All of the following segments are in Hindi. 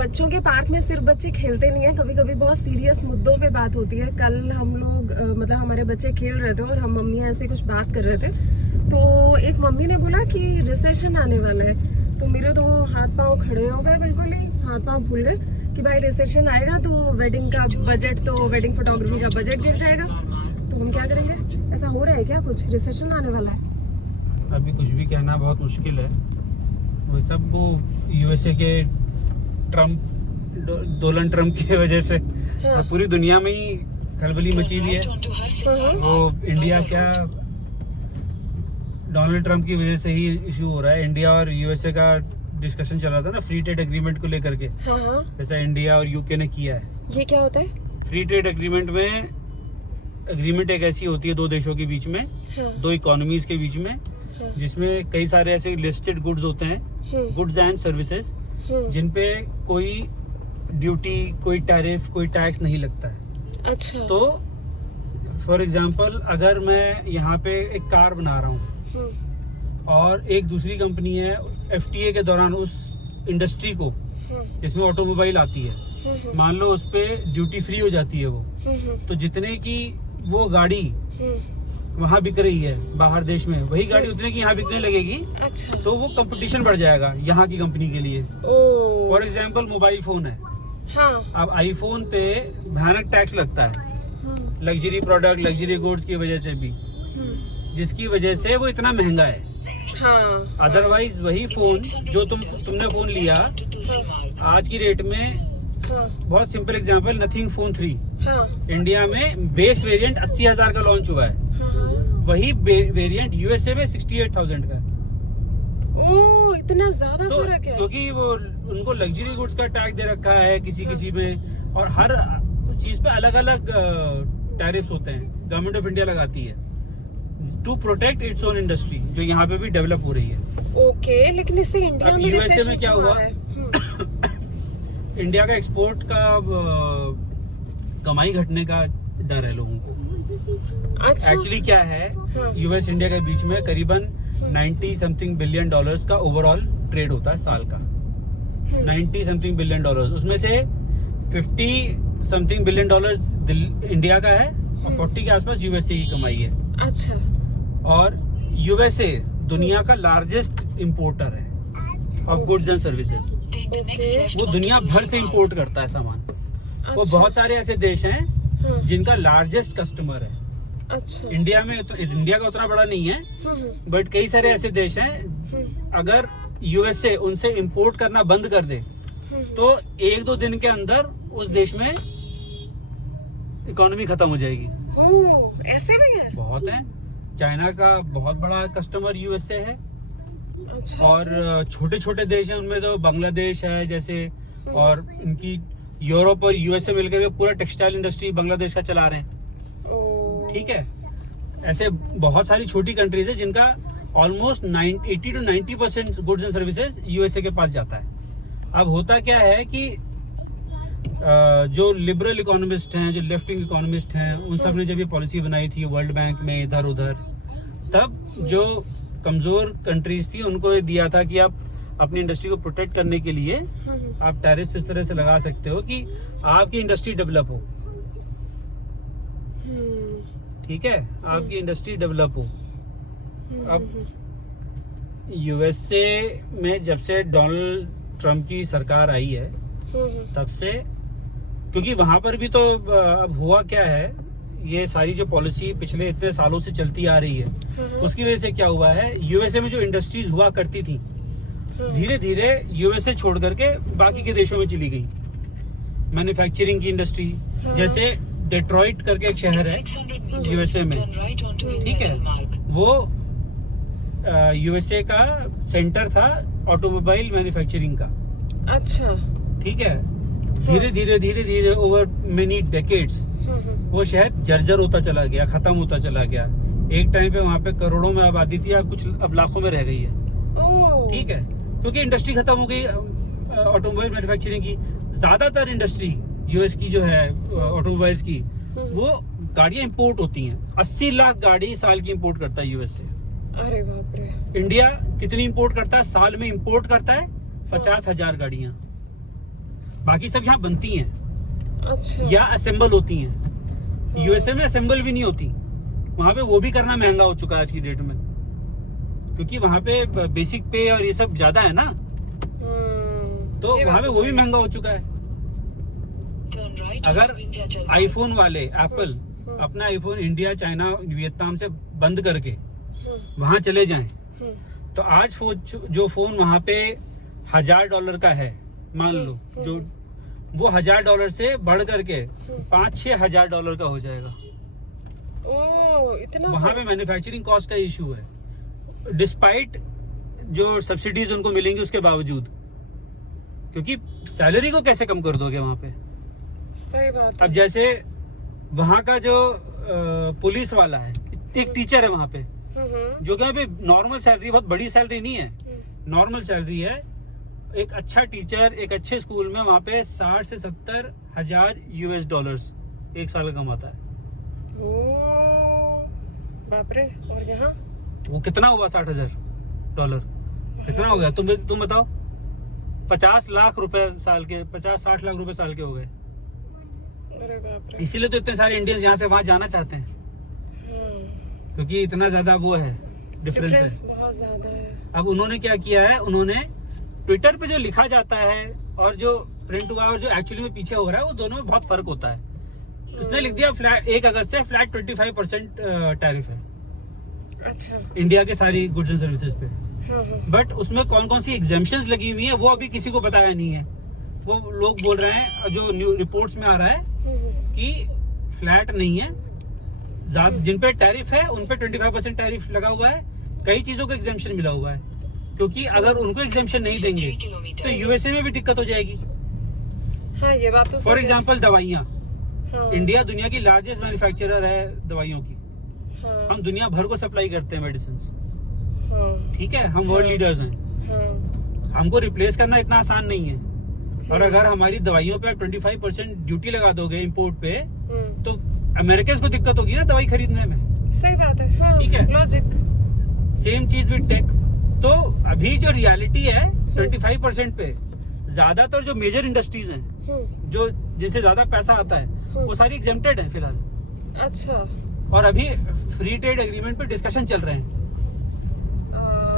बच्चों के पार्क में सिर्फ बच्चे खेलते नहीं है, कभी कभी बहुत सीरियस मुद्दों पे बात होती है। कल हम लोग मतलब हमारे बच्चे खेल रहे थे और हम मम्मी ऐसे कुछ बात कर रहे थे, तो एक मम्मी ने बोला कि रिसेशन आने वाला है, तो मेरे तो हाथ पांव खड़े हो गए, बिल्कुल ही हाथ पांव भूल गए कि भाई रिसेशन आएगा तो वेडिंग का बजट, तो वेडिंग फोटोग्राफी का बजट गिर जाएगा, तो हम क्या करेंगे? ऐसा हो रहा है क्या? कुछ रिसेशन आने वाला है? अभी कुछ भी कहना बहुत मुश्किल है। वो सब वो यूएसए के ट्रम्प, डोनाल्ड ट्रम्प की वजह से हाँ। पूरी दुनिया में ही खलबली मची हुई है। वो इंडिया क्या, डोनाल्ड ट्रम्प की वजह से ही इशू हो रहा है। इंडिया और यूएसए का डिस्कशन चल रहा था ना फ्री ट्रेड एग्रीमेंट को लेकर के, जैसा इंडिया और यूके ने किया है। ये क्या होता है? फ्री ट्रेड एग्रीमेंट में, एग्रीमेंट एक ऐसी होती है दो देशों के बीच में, दो इकोनॉमीज के बीच में, जिसमें कई सारे ऐसे लिस्टेड गुड्स होते हैं, गुड्स एंड सर्विसेज, जिनपे कोई ड्यूटी, कोई टैरिफ, कोई टैक्स नहीं लगता है। अच्छा। तो फॉर एग्जांपल अगर मैं यहाँ पे एक कार बना रहा हूँ और एक दूसरी कंपनी है, एफटीए के दौरान उस इंडस्ट्री को, जिसमें ऑटोमोबाइल आती है, मान लो उस पे ड्यूटी फ्री हो जाती है वो, तो जितने की वो गाड़ी वहाँ बिक रही है बाहर देश में, वही गाड़ी उतने की यहाँ बिकने लगेगी। अच्छा। तो वो कंपटीशन बढ़ जाएगा यहाँ की कंपनी के लिए। फॉर एग्जांपल मोबाइल फोन है, अब आईफोन पे भयानक टैक्स लगता है, लग्जरी प्रोडक्ट, लग्जरी गुड्स की वजह से भी, जिसकी वजह से वो इतना महंगा है। अदरवाइज वही फोन जो तुमने फोन लिया आज की रेट में, बहुत simple example, nothing phone 3 India में बेस वेरिएंट 80,000 का लॉन्च हुआ है, वही वेरिएंट यूएसए में 68,000 का। ओह, इतना ज्यादा तो फर्क है। क्योंकि वो उनको लग्जरी गुड्स का टैग दे रखा है किसी में, और हर चीज पे अलग अलग टैरिफ्स होते हैं, गवर्नमेंट ऑफ इंडिया लगाती है to protect its own industry, जो यहाँ पे भी डेवलप हो रही है। ओके, लेकिन इससे इंडिया में यूएसए में क्या हुआ, इंडिया का एक्सपोर्ट का कमाई घटने का डर है लोगों को। अच्छा। एक्चुअली क्या है, यूएस इंडिया के बीच में करीबन 90 समथिंग बिलियन डॉलर्स का ओवरऑल ट्रेड होता है साल का। 90 समथिंग बिलियन डॉलर्स, उसमें से 50 समथिंग बिलियन डॉलर्स इंडिया का है और 40 के आसपास यूएसए की कमाई है। अच्छा। और यूएसए दुनिया का लार्जेस्ट इंपोर्टर है ऑफ गुड्स एंड सर्विसेज। वो दुनिया भर से इंपोर्ट करता है सामान। वो बहुत सारे ऐसे देश हैं जिनका लार्जेस्ट कस्टमर है। अच्छा। इंडिया में इंडिया का उतना बड़ा नहीं है, बट कई सारे ऐसे देश हैं, अगर यूएसए उनसे इंपोर्ट करना बंद कर दे तो 1-2 दिन के अंदर उस देश में इकोनॉमी खत्म हो जाएगी। ऐसे भी है? बहुत है। चाइना का बहुत बड़ा कस्टमर यूएसए है। अच्छा। और छोटे छोटे देश हैं, उनमें तो बांग्लादेश है जैसे, और इनकी यूरोप और यूएसए मिलकर पूरा टेक्सटाइल इंडस्ट्री बांग्लादेश का चला रहे हैं। ठीक है, ऐसे बहुत सारी छोटी कंट्रीज है जिनका almost 80 to 90% goods and services USA के पास जाता है। अब होता क्या है कि जो लिबरल इकोनॉमिस्ट हैं, जो लेफ्ट विंग इकोनॉमिस्ट हैं, उन सब ने जब ये पॉलिसी बनाई थी वर्ल्ड बैंक में इधर उधर, तब जो कमजोर कंट्रीज थी उनको ये दिया था कि आप अपनी इंडस्ट्री को प्रोटेक्ट करने के लिए आप टैरिफ इस तरह से लगा सकते हो कि आपकी इंडस्ट्री डेवलप हो। ठीक है, आपकी इंडस्ट्री डेवलप हो। अब यूएसए में जब से डोनाल्ड ट्रम्प की सरकार आई है तब से, क्योंकि वहां पर भी तो अब हुआ क्या है, ये सारी जो पॉलिसी पिछले इतने सालों से चलती आ रही है, उसकी वजह से क्या हुआ है, यूएसए में जो इंडस्ट्रीज हुआ करती थी धीरे धीरे यूएसए छोड़ करके बाकी के देशों में चली गई। मैन्युफैक्चरिंग की इंडस्ट्री, जैसे डेट्रॉइट करके एक शहर है यूएसए में, ठीक है, वो यूएसए का सेंटर था ऑटोमोबाइल मैन्युफैक्चरिंग का। अच्छा। ठीक है, धीरे धीरे ओवर मेनी डेकेड्स वो शहर जर्जर होता चला गया, खत्म होता चला गया। एक टाइम पे वहाँ पे करोड़ों में आबादी थी, अब लाखों में रह गई है। ठीक है, क्योंकि इंडस्ट्री खत्म हो गई ऑटोमोबाइल मैन्युफैक्चरिंग की। ज्यादातर इंडस्ट्री यूएस की जो है ऑटोमोबाइल्स की, वो गाड़ियां इंपोर्ट होती हैं। 80 लाख गाड़ी साल की इंपोर्ट करता है यूएस से। अरे बाप रे। इंडिया कितनी इंपोर्ट करता है? साल में इंपोर्ट करता है 50,000 गाड़ियां। बाकी सब यहाँ बनती हैं अच्छा। या असेंबल होती हैं। यूएसए में असेंबल भी नहीं होती, वहाँ पे वो भी करना महंगा हो चुका है आज की डेट में, क्योंकि वहाँ पे बेसिक पे और ये सब ज्यादा है ना, तो वहाँ पे वो भी महंगा हो चुका है। अगर आईफोन वाले एप्पल अपना आईफोन इंडिया, चाइना, वियतनाम से बंद करके वहाँ चले जाएं, तो आज जो फोन वहाँ पे $1000 का है, मान लो, जो वो $1000 से बढ़ करके $5-6 हजार का हो जाएगा। ओ, इतना वहाँ पे मैन्युफैक्चरिंग कॉस्ट का इशू है, डिस्पाइट जो सब्सिडीज उनको मिलेंगी उसके बावजूद, क्योंकि सैलरी को कैसे कम कर दोगे वहाँ पे। सही बात है। अब जैसे वहाँ का जो पुलिस वाला है, एक टीचर है वहाँ पे, जो कि वहाँ पे नॉर्मल सैलरी, बहुत बड़ी सैलरी नहीं है, नॉर्मल सैलरी है। एक अच्छा टीचर एक अच्छे स्कूल में वहाँ पे 60 से 70 हजार $US एक साल कमाता है। ओ, बाप रे। और यहाँ वो कितना हुआ $60,000? कितना हो गया? तुम बताओ। 50 लाख रुपए साल के, 50-60 लाख रुपए साल के हो गए। अरे बाप रे। इसीलिए तो इतने सारे इंडियंस यहाँ से वहाँ जाना चाहते हैं, क्योंकि इतना ज्यादा वो है, डिफरेंस है, बहुत ज्यादा है। अब उन्होंने क्या किया है, उन्होंने ट्विटर पे जो लिखा जाता है और जो प्रिंट हुआ है और जो एक्चुअली में पीछे हो रहा है, वो दोनों में बहुत फर्क होता है। उसने लिख दिया फ्लैट 1 अगस्त से फ्लैट 25% टैरिफ है। अच्छा। इंडिया के सारी गुड्स एंड सर्विसेज पे। बट हाँ। उसमें कौन कौन सी एग्जेम्पशंस लगी हुई है वो अभी किसी को बताया नहीं है। वो लोग बोल रहे हैं, जो न्यू रिपोर्ट्स में आ रहा है कि फ्लैट नहीं है, जिन पे टैरिफ है उन पे 25% टैरिफ लगा हुआ है, कई चीजों को एग्जेम्पशन मिला हुआ है, क्योंकि अगर उनको एग्जेम्पशन नहीं देंगे तो यूएसए में भी दिक्कत हो जाएगी। हाँ, ये बात तो फॉर एग्जाम्पल दवाइयाँ, हाँ। इंडिया दुनिया की लार्जेस्ट मैन्युफैक्चरर है दवाइयों की। हाँ। हम दुनिया भर को सप्लाई करते हैं मेडिसिन, हाँ। ठीक है, हम वर्ल्ड लीडर्स हैं। हाँ। हमको रिप्लेस करना इतना आसान नहीं है। और अगर हमारी दवाइयों पे 25% ड्यूटी लगा दोगे इंपोर्ट पे, तो अमेरिकन को दिक्कत होगी ना दवाई खरीदने में। सही बात है। हाँ, ठीक है, लॉजिक। सेम चीज विद टेक। तो अभी जो रियलिटी है 25% पे, ज्यादातर जो मेजर इंडस्ट्रीज हैं, जो जिनसे ज्यादा पैसा आता है, वो सारी एग्जेम्प्टेड है फिलहाल। अच्छा। और अभी फ्री ट्रेड एग्रीमेंट पे डिस्कशन चल रहे हैं,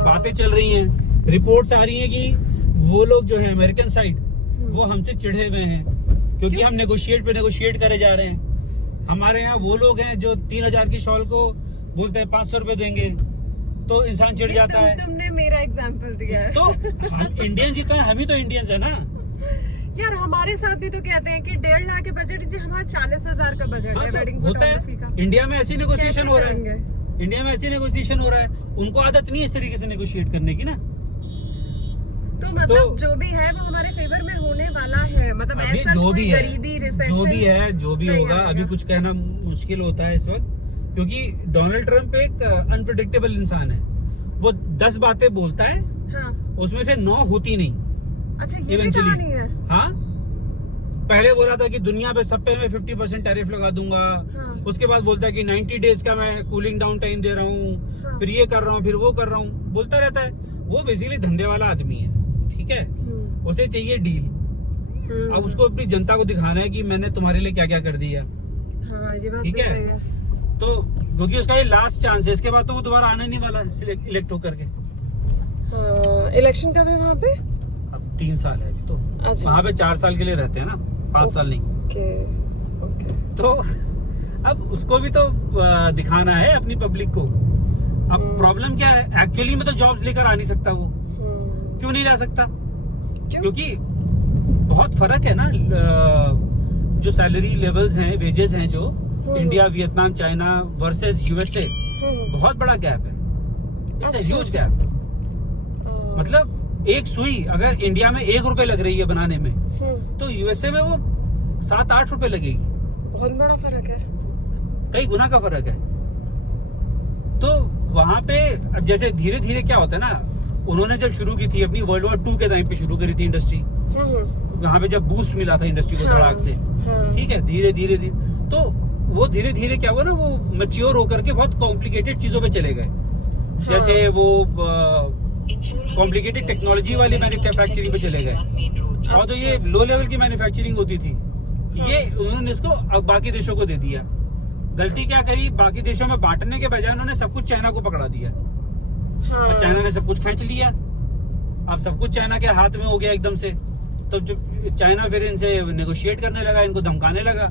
बातें चल रही हैं, रिपोर्ट्स आ रही हैं कि वो लोग जो है अमेरिकन साइड, वो हमसे चिढ़े हुए हैं क्योंकि हम नेगोशिएट करे जा रहे हैं। हमारे यहाँ वो लोग हैं जो 3000 की शॉल को बोलते हैं 500 रुपए देंगे, तो इंसान चिढ़ जाता है। तुमने मेरा एग्जाम्पल दिया है। तो हम इंडियंस ही तो हैं, हम ही तो इंडियंस है ना यार। हमारे साथ भी तो कहते हैं कि 1.5 लाख के बजट से हमारा 40,000 का बजट है वेडिंग फोटोग्राफी का। इंडिया में ऐसी नेगोशिएशन हो रहा है, करेंगे? इंडिया में ऐसी नेगोशिएशन हो रहा है। उनको आदत नहीं है इस तरीके से नेगोशिएट करने की ना। तो मतलब जो भी है वो हमारे फेवर में होने वाला है। मतलब ऐसा जो भी है, गरीबी, रिसेशन, जो भी होगा, अभी कुछ कहना मुश्किल होता है इस वक्त, क्योंकि डोनाल्ड ट्रंप एक अनप्रेडिक्टेबल इंसान है। वो 10 बातें बोलता है, हाँ। उसमें से 9 होती नहीं। अच्छा, ये भी कहानी है। हाँ, पहले बोला था कि दुनिया पे सब पे मैं 50% टैरिफ लगा दूंगा। हाँ। उसके बाद बोलता है कि 90 डेज का मैं कूलिंग डाउन टाइम दे रहा हूँ। हाँ। फिर ये कर रहा हूँ, फिर वो कर रहा हूँ, बोलता रहता है। वो बेसिकली धंधे वाला आदमी है, ठीक है, उसे चाहिए डील। अब उसको अपनी जनता को दिखाना है कि मैंने तुम्हारे लिए क्या क्या कर दिया। हाँ, ये बात ठीक तो है। सही है। तो क्योंकि उसका ये लास्ट चांस है, इसके बाद तो वो दोबारा आने नहीं वाला इलेक्ट होकर के। हाँ, इलेक्शन कब है वहाँ पे? अब 3 साल है अभी तो। अच्छा। वहाँ पे 4 साल के लिए रहते हैं ना, 5 साल नहीं। ओके। तो अब उसको भी तो दिखाना है अपनी पब्लिक को। अब प्रॉब्लम क्या है, एक्चुअली में तो जॉब्स लेकर आ नहीं सकता वो। क्यों नहीं ला सकता? क्योंकि बहुत फर्क है ना, जो सैलरी लेवल्स हैं, वेजेस हैं, जो India, Vietnam, China versus USA, बहुत बड़ा गैप है। It's a huge gap. मतलब एक सुई अगर इंडिया में 1 रुपए लग रही है बनाने में, तो यूएसए में वो 7-8 रुपए लगेगी। बहुत बड़ा फर्क है, कई गुना का फर्क है। तो वहां पे जैसे धीरे धीरे क्या होता है ना, उन्होंने जब शुरू की थी अपनी World War II के टाइम पे शुरू करी थी इंडस्ट्री, वहां पे जब बूस्ट मिला था इंडस्ट्री को धड़ाक से, ठीक है, धीरे धीरे तो वो धीरे धीरे क्या हुआ ना, वो मैच्योर होकर के बहुत कॉम्प्लिकेटेड चीजों पे चले गए। जैसे वो कॉम्प्लिकेटेड टेक्नोलॉजी वाली मैन्युफैक्चरिंग पे चले गए, और तो ये लो लेवल की मैन्युफैक्चरिंग होती थी, ये उन्होंने इसको अब बाकी देशों को दे दिया। गलती क्या करी, बाकी देशों में बांटने के बजाय उन्होंने सब कुछ चाइना को पकड़ा दिया। हाँ। और चाइना ने सब कुछ खींच लिया, अब सब कुछ चाइना के हाथ में हो गया एकदम से। तो जब चाइना फिर इनसे नेगोशिएट करने लगा, इनको धमकाने लगा,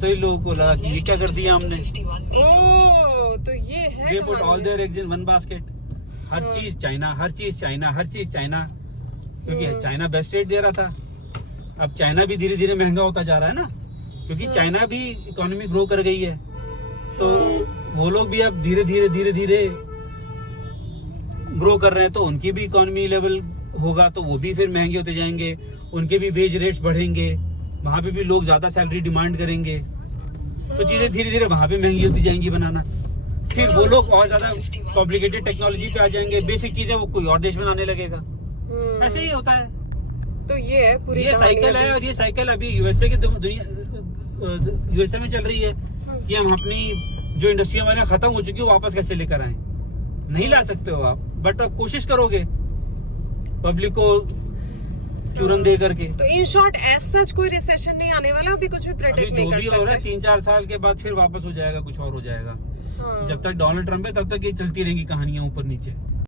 तो इन लोगों को लगा कि ये क्या कर दिया हमने। ओह, तो ये है They put all कहानी। their eggs in one basket। हर चीज चाइना, हर चीज चाइना, हर चीज चाइना, क्योंकि चाइना बेस्ट रेट दे रहा था। अब चाइना भी धीरे धीरे महंगा होता जा रहा है ना, क्योंकि चाइना भी इकोनॉमी ग्रो कर गई है, तो वो लोग भी अब धीरे धीरे ग्रो कर रहे हैं, तो उनकी भी इकोनॉमी लेवल होगा, तो वो भी फिर महंगे होते जाएंगे, उनके भी वेज रेट्स बढ़ेंगे, वहां पे भी लोग ज्यादा सैलरी डिमांड करेंगे, तो चीजें धीरे धीरे वहां पे महंगी होती जाएंगी बनाना। फिर वो लोग और ज्यादा कॉम्प्लिकेटेड टेक्नोलॉजी पे आ जाएंगे, बेसिक चीजें वो कोई और देश बनाने लगेगा। ऐसे ही होता है, तो ये है पूरी ये कहानी साइकिल है। अभी। और ये साइकिल अभी यूएसए में चल रही है कि हम अपनी जो इंडस्ट्री हमारे यहाँ खत्म हो चुकी है वापस कैसे लेकर आए। नहीं ला सकते हो आप, बट अब कोशिश करोगे पब्लिक को चूरन दे करके। तो इन शॉर्ट एज सच कोई रिसेशन नहीं आने वाला, अभी कुछ भी अभी प्रोटेक्ट जो नहीं कर भी हो रहा है सकता। 3-4 साल के बाद फिर वापस हो जाएगा, कुछ और हो जाएगा। हाँ। जब तक डोनाल्ड ट्रम्प है तब तक ये चलती रहेंगी कहानियां ऊपर नीचे।